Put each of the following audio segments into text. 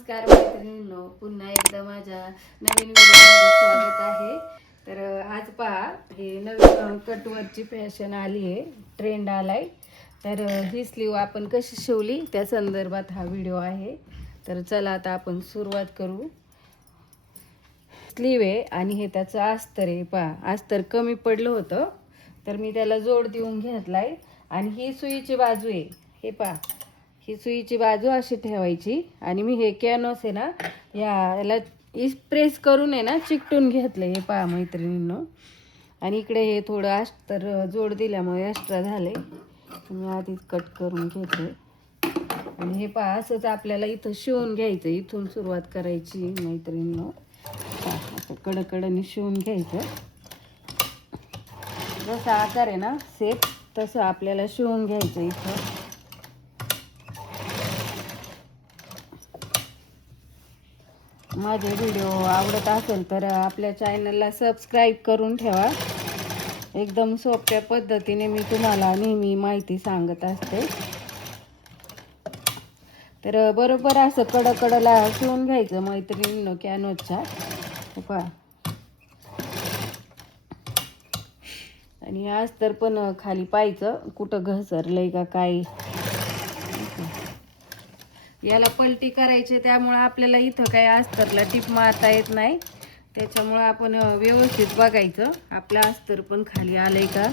नमस्कार मैत्रिणींनो, पुन्हा एकदा माझ्या नवीन व्हिडिओमध्ये स्वागत आहे. तर आज पहा, हे नवीन कटवरची फॅशन आली आहे, ट्रेंड आलाय. तर ही स्लीव आपण कशी शिवली त्या संदर्भात हा व्हिडिओ आहे. तर चला आता आपण सुरुवात करू. स्लीव आहे आणि हे त्याचं अस्तर आहे. पहा, अस्तर कमी पडलं होतं तर मी त्याला जोड देऊन घेतलाय. आणि ही सुईची बाजू आहे. हे पहा, ही सुईची बाजू अशी ठेवायची आणि मी हे कॅनव्हास आहे ना, याला प्रेस करून आहे ना चिकटून घेतलं. हे पहा मैत्रिणींनो. आणि इकडे हे थोडं अस्तर जोड दिल्यामुळे एक्स्ट्रा झाले, मी आधीच कट करून घेते. आणि हे पहा, असंच आपल्याला इथं शिवून घ्यायचं. इथून सुरुवात करायची मैत्रिणींनो. असं कडकडनी शिवून घ्यायचं. जसा आकार आहे ना सेट तसं आपल्याला शिवून घ्यायचं. इथं माझे व्हिडिओ आवडत असेल तर आपल्या चॅनलला सबस्क्राईब करून ठेवा. एकदम सोप्या पद्धतीने मी तुम्हाला नेहमी माहिती सांगत असते. तर बरोबर असं कडकडला शिवून घ्यायचं मैत्रिणींनो कॅनव्हासच्या. पहा, आणि अस्तर पण खाली पाहायचं कुठं घसरलंय का काय. याला पलटी करायची, त्यामुळे आपल्याला इथं काही अस्तरला टिप मारता येत नाही. त्याच्यामुळं आपण व्यवस्थित बघायचं आपलं अस्तर पण खाली आलंय का.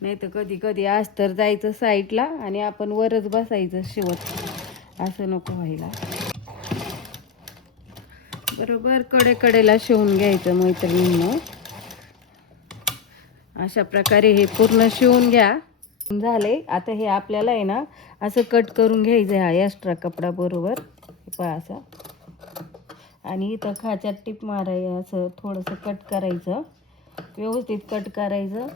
नाही तर कधी कधी अस्तर जायचं साईडला आणि आपण वरच बसायचं शिवत. असं नको व्हायला. बरोबर कडेला शिवून घ्यायचं मैत्रिणींनो. अशा प्रकारे हे पूर्ण शिवून घ्या. झाले. आता हे आपल्याला आहे ना असं कट करून घ्यायचं हा एक्स्ट्रा कपडा बरोबर. पहा असं. आणि इथं खाच्यात टिप मारायचं. असं थोडंसं कट करायचं, व्यवस्थित कट करायचं.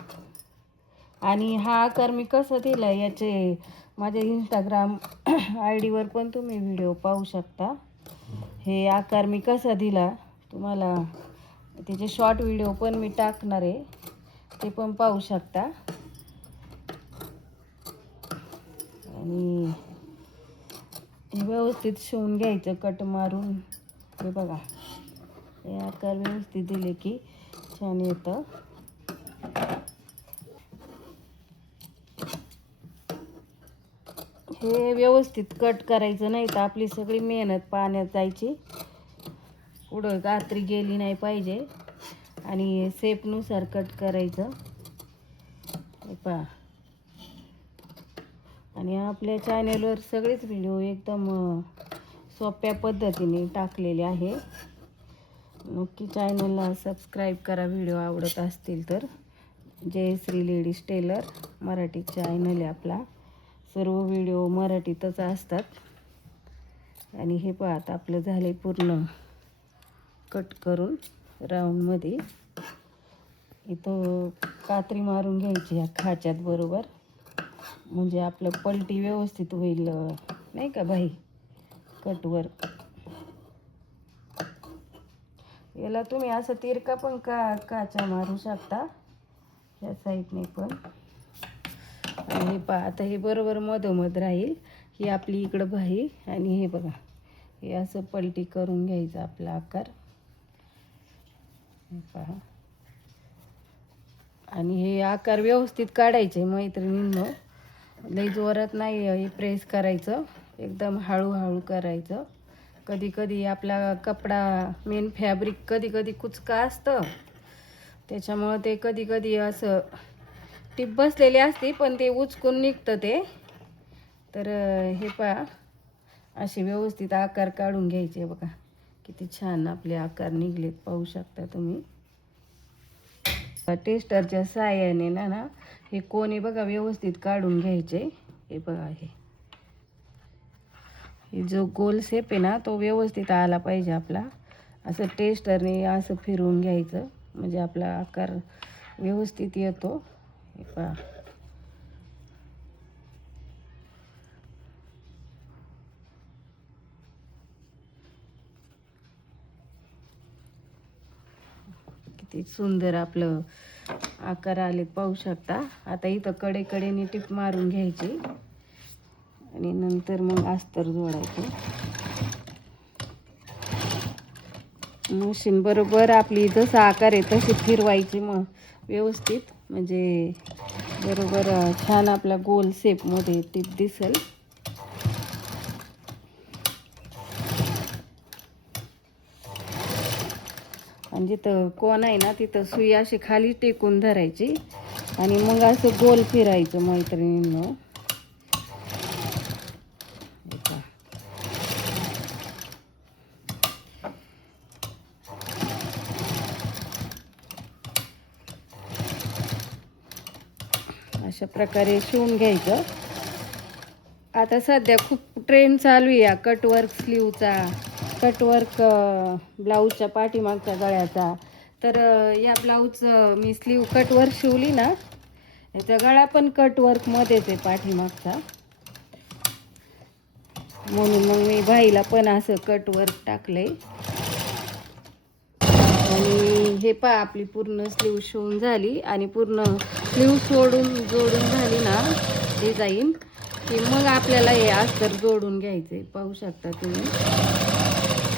आणि हा आकार मी कसा दिला याचे माझ्या इंस्टाग्राम ID वर पण तुम्ही व्हिडिओ पाहू शकता. हे आकार मी कसा दिला तुम्हाला त्याचे शॉर्ट व्हिडिओ पण मी टाकणार आहे, ते पण पाहू शकता. आणि हे व्यवस्थित शिवून घ्यायचं कट मारून. हे बघा, हे आकार व्यवस्थित दिले की छान येतं. हे व्यवस्थित कट करायचं, नाही तर आपली सगळी मेहनत पाण्यात जायची. पुढं कात्री गेली नाही पाहिजे. आणि शेपनुसार कट करायचं. हे पहा, आणि आपल्या चॅनेलवर सगळेच व्हिडिओ एकदम सोप्या पद्धतीने टाकलेले आहे. नक्की चॅनलला सबस्क्राईब करा व्हिडिओ आवडत असतील तर. Jayshree ladies tailor Marathi channel आहे आपला. सर्व व्हिडिओ मराठीतच असतात. आणि हे पहा, आता आपलं झाले पूर्ण कट करून राऊंडमध्ये. इथं कात्री मारून घ्यायची ह्या खाच्यात बरोबर, म्हणजे आपलं पलटी व्यवस्थित होईल, नाही का बाई कटवर. याला तुम्ही असं तिरका पण काचा मारू शकता या साईडने पण. आणि हे पहा, आता हे बरोबर मधोमध राहील. ही आपली इकडं बाही. आणि हे बघा, हे असं पलटी करून घ्यायचं आपला आकार. हे पहा, आणि हे आकार व्यवस्थित काढायचे मैत्रिणींनो. लई जोरात नाही हे प्रेस करायचं, एकदम हळूहळू करायचं. कधी कधी आपला कपडा मेन फॅब्रिक कधी कधी कुचका असतं, त्याच्यामुळं ते कधी कधी असं टिप बसलेली असते पण ते उचकून निघतं ते. तर हे पहा, असे व्यवस्थित आकार काढून घ्यायचे. बघा किती छान आपले आकार निघलेत, पाहू शकता तुम्ही. टेस्टरच्या साहाय्याने ना हे कोणी बघा व्यवस्थित काढून घ्यायचे. हे बघा, हे जो गोल शेप आहे ना तो व्यवस्थित आला पाहिजे आपला. असं टेस्टरने असं फिरवून घ्यायचं म्हणजे आपला आकार व्यवस्थित येतो. हे पहा, किती सुंदर आपलं आकार आले, पाहू शकता. आता इथं कडेने टिप मारून घ्यायची आणि नंतर मग अस्तर जोडायचं. मशीन बरोबर आपली जसा आकार आहे तशी फिरवायची मग व्यवस्थित, म्हणजे बरोबर छान आपला गोल शेपमध्ये ती दिसेल. आणि जिथं कोण आहे ना तिथं सुई अशी खाली टेकून धरायची आणि मग असं गोल फिरायचं मैत्रिणींनो. अशा प्रकारे शिवून घ्यायचं. आता सध्या खूप ट्रेंड चालू आहे या कटवर्क स्लीवचा, कटवर्क ब्लाऊजच्या पाठीमागच्या गळ्याचा. तर या ब्लाऊज मी स्लीव कटवर्क शिवली ना, याचा गळा पण कटवर्कमध्येच आहे पाठीमागचा, म्हणून मग मी बाईला पण असं कटवर्क टाकलंय. आणि हे पहा आपली पूर्ण स्लीव शिवून झाली आणि पूर्ण स्लीव जोडून झाली ना डिझाईन, की मग आपल्याला हे अस्तर जोडून घ्यायचे. पाहू शकता तुम्ही,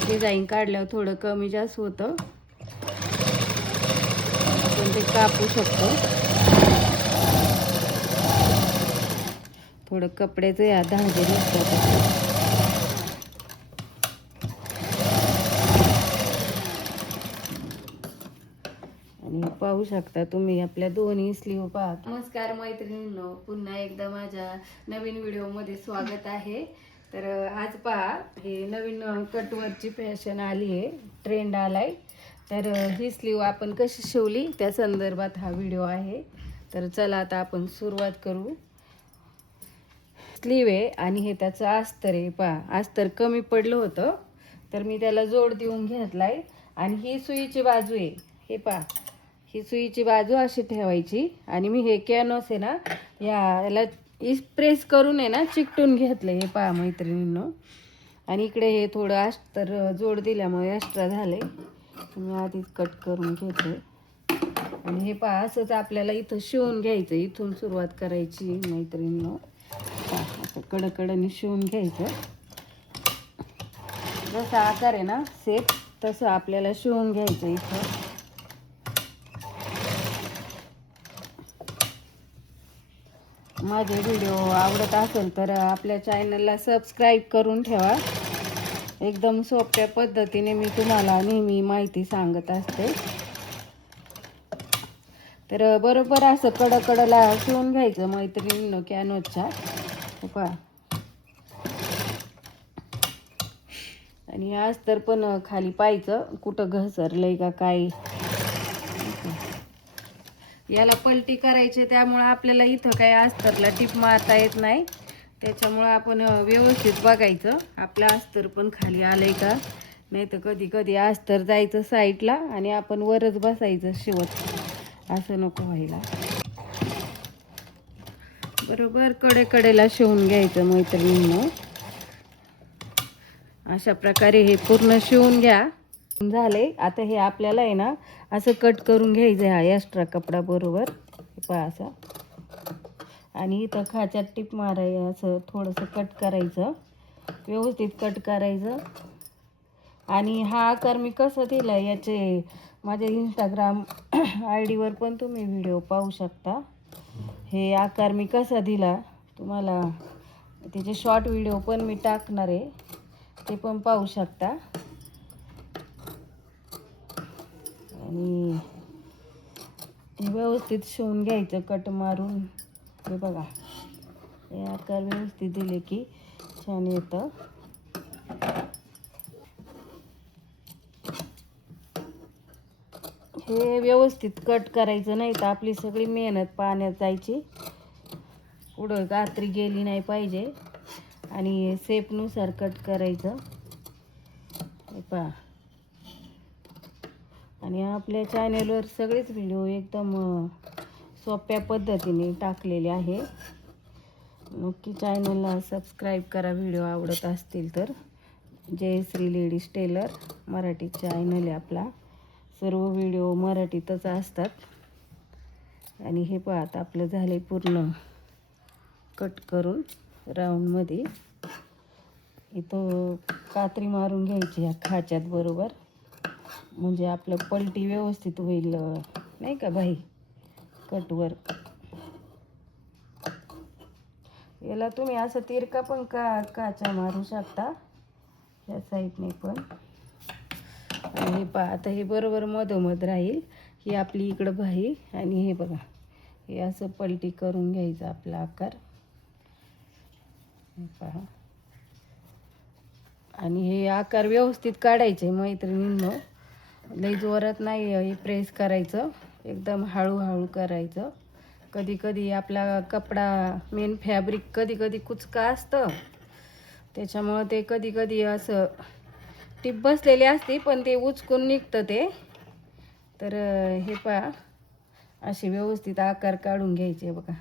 डिझाईन काढल्यावर थोडं कमी जास्त होतं, आपण ते कापू शकतो. थोडं कपड्याचं या धागे नसतात. आणि पाहू शकता तुम्ही आपल्या दोन्ही स्लीव पहा. नमस्कार मैत्रिणींनो, पुन्हा एकदा माझ्या नवीन व्हिडिओमध्ये स्वागत आहे. तर आज पहा हे नवीन कटवरची फॅशन आली आहे, ट्रेंड आलाय. तर ही स्लीव आपण कशी शिवली त्या संदर्भात हा व्हिडिओ आहे. तर चला आता आपण सुरुवात करू. स्लीव आहे आणि हे त्याचं अस्तर आहे. पहा अस्तर कमी पडलं होतं तर मी त्याला जोड देऊन घेतलाय. आणि ही सुईची बाजू आहे, हे पहा ही सुईची बाजू अशी ठेवायची. आणि मी हे कॅनव्हास आहे ना याला प्रेस करून आहे ना चिकटून घेतलं, हे पहा मैत्रिणींनो. आणि इकडे हे थोडं अस्तर जोड दिल्यामुळे एक्स्ट्रा झाले, मी आधीच कट करून घेतले. आणि हे पहा असंच आपल्याला इथं शिवून घ्यायचं, इथून सुरुवात करायची मैत्रिणींनो. असं कडकडनी शिवून घ्यायचं, जसा आकार आहे ना सेप तसं आपल्याला शिवून घ्यायचं. इथं माझे व्हिडिओ आवडत असेल तर आपल्या चॅनलला सबस्क्राईब करून ठेवा. एकदम सोप्या पद्धतीने मी तुम्हाला नेहमी माहिती सांगत असते. तर बरोबर असं कडकडला शिवून घ्यायचं मैत्रिणींनो कॅनव्हासच्या, पहा. आणि अस्तर पण खाली पाहायचं कुठं घसरलंय का काय. याला पलटी करायची, त्यामुळे आपल्याला इथं काही अस्तरला टिप मारता येत नाही. त्याच्यामुळं आपण व्यवस्थित बघायचं आपलं अस्तर पण खाली आलंय का, नाही तर कधी कधी अस्तर जायचं साईडला आणि आपण वरच बसायचं शिवत, असं नको व्हायला. बरोबर कडेला शिवून घ्यायचं मैत्रिणींनो. अशा प्रकारे हे पूर्ण शिवून घ्या. झाले. आता हे आपल्याला आहे ना असं कट करून घ्यायचं हा एक्स्ट्रा कपडा बरोबर, पहा असा. आणि इथं खाच्यात टिप मारायचं, असं थोडंसं कट करायचं, व्यवस्थित कट करायचं. आणि हा आकार मी कसं दिला याचे माझ्या इंस्टाग्राम ID वर पण तुम्ही व्हिडिओ पाहू शकता. हे आकार मी कसा दिला तुम्हाला त्याचे शॉर्ट व्हिडिओ पण मी टाकणार आहे, ते पण पाहू शकता. आणि व्यवस्थित शिवून घ्यायचं कट मारून. हे बघा हे आकार व्यवस्थित दिले की छान येतं. हे व्यवस्थित कट करायचं, नाही तर आपली सगळी मेहनत पाण्यात जायची, पुढं गात्री गेली नाही पाहिजे. आणि शेपनुसार कट करायचं, हे पहा. आणि आपल्या चॅनलवर सगळेच व्हिडिओ एकदम सोप्या पद्धतीने टाकलेले आहे. नक्की चॅनलला सबस्क्राईब करा व्हिडिओ आवडत असतील तर. Jayshree ladies tailor Marathi channel आहे आपला, सर्व व्हिडिओ मराठीतच असतात. आणि हे पहा आता आपलं झाले पूर्ण कट करून राऊंडमध्ये. इथं कात्री मारून घ्यायची ह्या खाच्यात बरोबर. म्हणजे आपलं पलटी व्यवस्थित होईल, नाही का बाई. कटवर याला तुम्ही असं तिरका पण काचा मारू शकता या साईडने पण. आणि हे पहा आता हे बरोबर मधोमध राहील. ही आपली इकडं बाही आणि हे बघा हे असं पलटी करून घ्यायचं आपला आकार. हे पहा आणि हे आकार व्यवस्थित काढायचे मैत्रिणींनो. लई जोरात नाही हे प्रेस करायचं, एकदम हळूहळू करायचं. कधी कधी आपला कपडा मेन फॅब्रिक कधी कधी कुचका असतं, त्याच्यामुळं ते कधी कधी असं टिप बसलेली असते पण ते उचकून निघतं ते. तर हे पहा असे व्यवस्थित आकार काढून घ्यायचे. बघा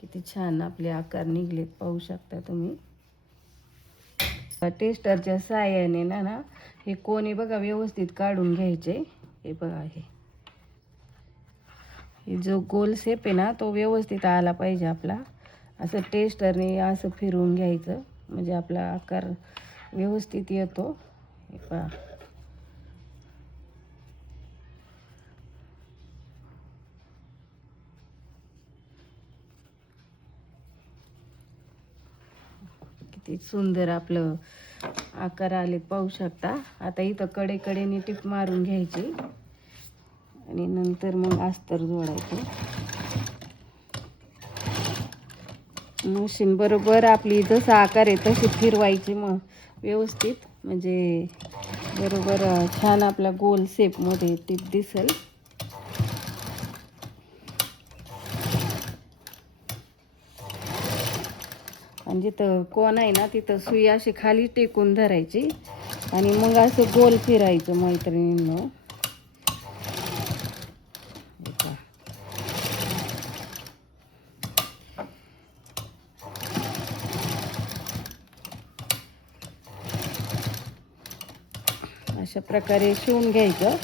किती छान आपले आकार निघलेत, पाहू शकता तुम्ही. टेस्टरच्या साहाय्याने ना हे कोणी बघा व्यवस्थित काढून घ्यायचे. हे बघा हे जो गोल शेप आहे ना तो व्यवस्थित आला पाहिजे आपला. असं टेस्टरने असं फिरवून घ्यायचं म्हणजे आपला आकार व्यवस्थित येतो. हे पहा किती सुंदर आपलं आकार आले, पाहू शकता. आता इथं कडेकडेने टिप मारून घ्यायची आणि नंतर मग अस्तर जोडायचं. मशीन बरोबर आपली जसा आकार आहे तशी फिरवायची मग व्यवस्थित, म्हणजे बरोबर छान आपला गोल शेपमध्ये टिप दिसेल. आणि जिथं कोण आहे ना तिथं सुई अशी खाली टेकून धरायची आणि मग असं गोल फिरायचं मैत्रिणींनो. अशा प्रकारे शिवून घ्यायचं.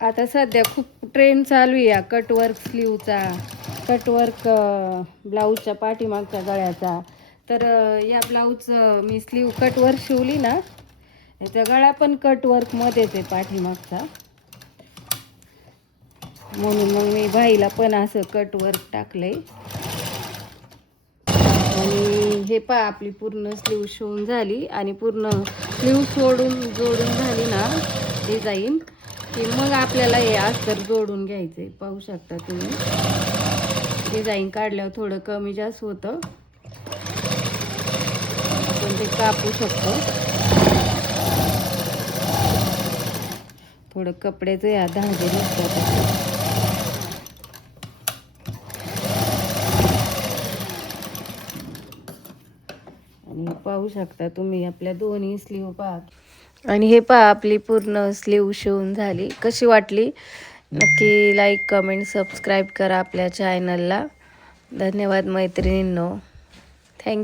आता सध्या खूप ट्रेंड चालू आहे या कटवर्क स्लीवचा, कटवर्क ब्लाऊजच्या पाठीमागच्या गळ्याचा. तर या ब्लाऊज मी स्लीव कटवर्क शिवली ना, याचा गळा पण कटवर्कमध्येच आहे पाठीमागचा. म्हणून मग मी बाईला पण असं कटवर्क टाकलंय. आणि हे पहा आपली पूर्ण स्लीव शिवून झाली आणि पूर्ण स्लीव जोडून झाली ना डिझाईन, की मग आपल्याला हे अस्तर जोडून घ्यायचे. पाहू शकता तुम्ही. डिझाईन काढल्यावर थोडं कमी जास्त होतं, आपण ते कापू शकतो. थोडं कपड्याचं या धागे नसतात. आणि पाहू शकता तुम्ही आपल्या दोन्ही स्लीव पहा. आणि हे पहा आपली पूर्ण स्लीव शिवून झाली. कशी वाटली नक्की लाईक कमेंट सबस्क्राईब करा आपल्या चॅनलला. धन्यवाद मैत्रिणींनो.